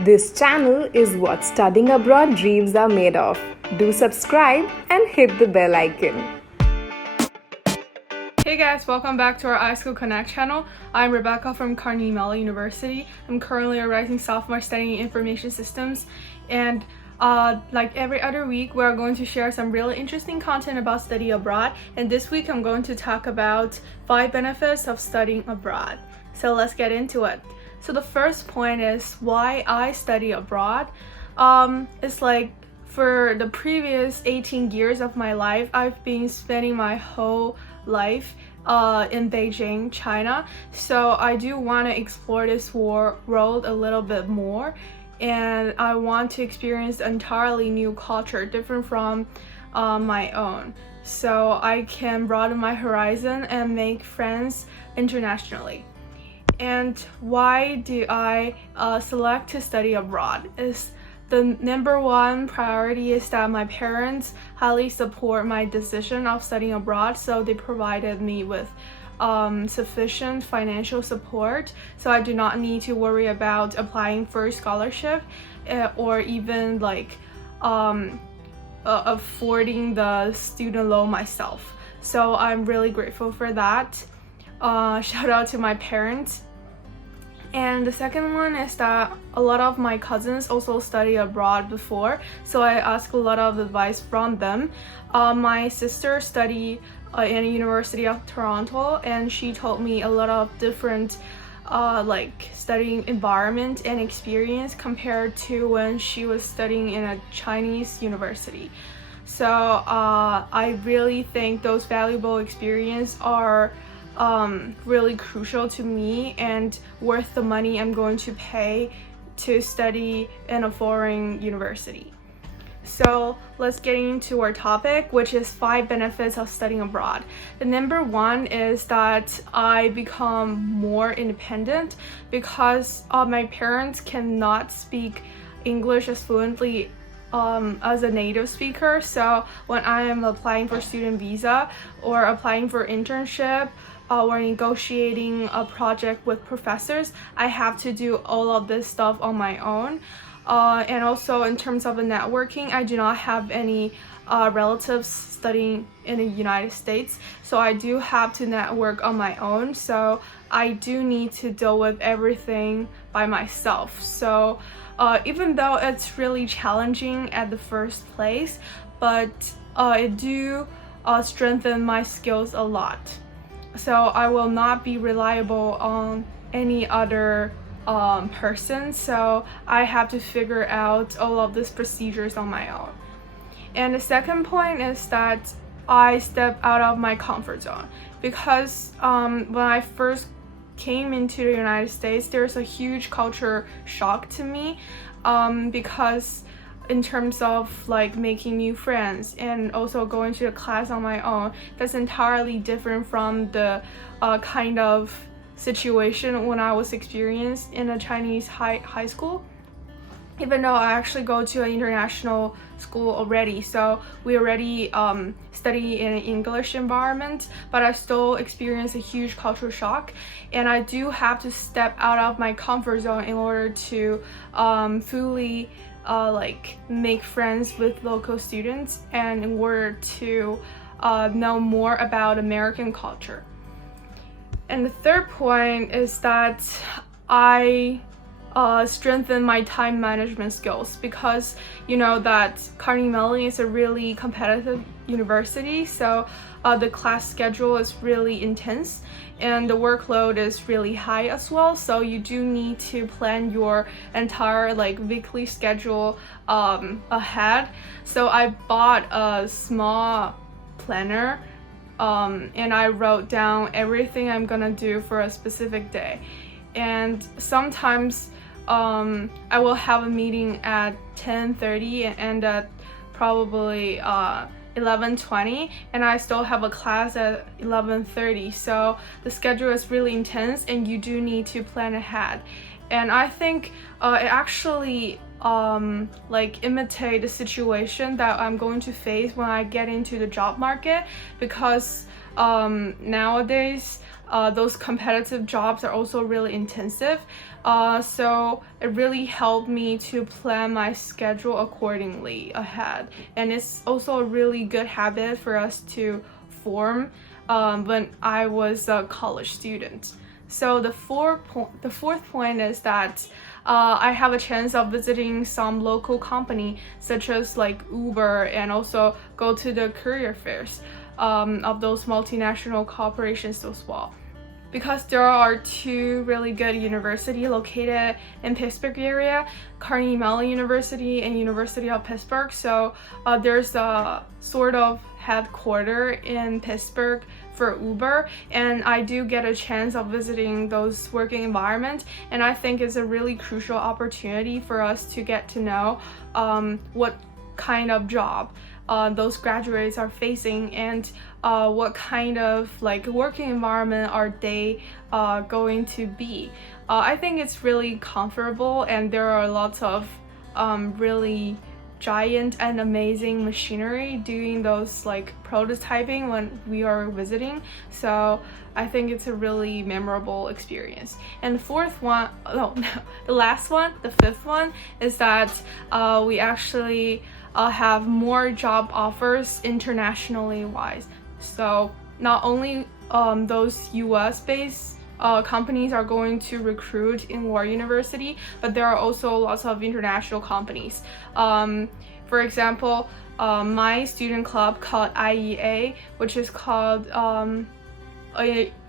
This channel is what studying abroad dreams are made of. Do subscribe and hit the bell icon. Hey guys, welcome back to our iSchoolConnect channel. I'm Rebecca from Carnegie Mellon University. I'm currently a rising sophomore studying information systems, and like every other week, we're going to share some really interesting content about study abroad. And this week, I'm going to talk about 5 benefits of studying abroad. So let's get into it. So the first point is why I study abroad. It's like for the previous 18 years of my life, I've been spending my whole life in Beijing, China. So I do want to explore this world a little bit more, and I want to experience an entirely new culture, different from my own, so I can broaden my horizon and make friends internationally. And why do I select to study abroad? Is the number one priority is that my parents highly support my decision of studying abroad, so they provided me with sufficient financial support, so I do not need to worry about applying for a scholarship or even like affording the student loan myself. So I'm really grateful for that. Shout out to my parents. And the second one is that a lot of my cousins also study abroad before, so I ask a lot of advice from them. My sister studied in the University of Toronto, and she told me a lot of different like studying environment and experience compared to when she was studying in a Chinese university. So I really think those valuable experiences are really crucial to me and worth the money I'm going to pay to study in a foreign university. So let's get into our topic, which is 5 benefits of studying abroad. The number one is that I become more independent because my parents cannot speak English as fluently as a native speaker. So when I am applying for student visa or applying for internship or negotiating a project with professors, I have to do all of this stuff on my own. And also in terms of the networking, I do not have any relatives studying in the United States, so I do have to network on my own. So I do need to deal with everything by myself. So even though it's really challenging at the first place, but it do strengthen my skills a lot. So I will not be reliable on any other person, so I have to figure out all of these procedures on my own. And the second point is that I step out of my comfort zone because when I first came into the United States, there's a huge culture shock to me because in terms of like making new friends and also going to the class on my own, that's entirely different from the kind of situation when I was experienced in a Chinese high school. Even though I actually go to an international school already, so we already study in an English environment, but I still experience a huge cultural shock, and I do have to step out of my comfort zone in order to fully like make friends with local students and in order to know more about American culture. And the third point is that I strengthen my time management skills because you know that Carnegie Mellon is a really competitive university, so the class schedule is really intense and the workload is really high as well, so you do need to plan your entire like weekly schedule ahead. So I bought a small planner and I wrote down everything I'm gonna do for a specific day. And sometimes I will have a meeting at 10:30 and end at probably 11:20, and I still have a class at 11:30. So the schedule is really intense and you do need to plan ahead. And I think it actually like imitate the situation that I'm going to face when I get into the job market, because nowadays those competitive jobs are also really intensive, so it really helped me to plan my schedule accordingly ahead, and it's also a really good habit for us to form when I was a college student. So the fourth point is that I have a chance of visiting some local company such as like Uber, and also go to the career fairs of those multinational corporations as well. Because there are two really good universities located in Pittsburgh area, Carnegie Mellon University and University of Pittsburgh. So there's a sort of headquarter in Pittsburgh for Uber, and I do get a chance of visiting those working environment, and I think it's a really crucial opportunity for us to get to know what kind of job those graduates are facing, and what kind of like working environment are they going to be. I think it's really comfortable, and there are lots of really giant and amazing machinery doing those like prototyping when we are visiting, so I think it's a really memorable experience. And the fifth one is that we actually have more job offers internationally wise. So not only those US based companies are going to recruit in our university, but there are also lots of international companies. For example, my student club called IEA, which is called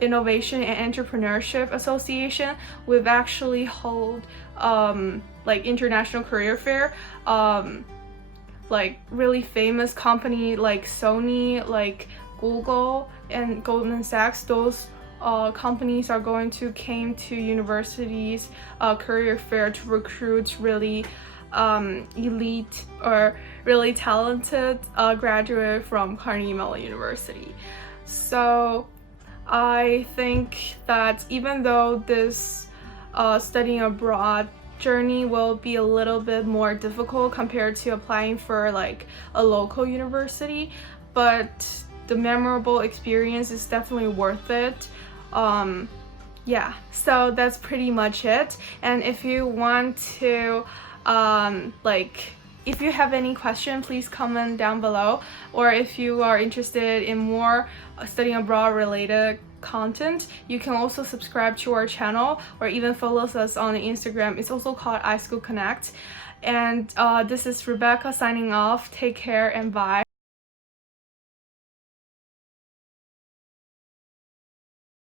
Innovation and Entrepreneurship Association, we've actually hold like international career fair. Like really famous company like Sony, like Google and Goldman Sachs, those companies are going to came to universities career fair to recruit really elite or really talented graduate from Carnegie Mellon University. So I think that even though this studying abroad journey will be a little bit more difficult compared to applying for like a local university, but the memorable experience is definitely worth it. Yeah, so that's pretty much it. And if you want to if you have any question, please comment down below, or if you are interested in more studying abroad related content, you can also subscribe to our channel or even follow us on Instagram. It's also called iSchoolConnect. And this is Rebecca signing off. Take care and bye.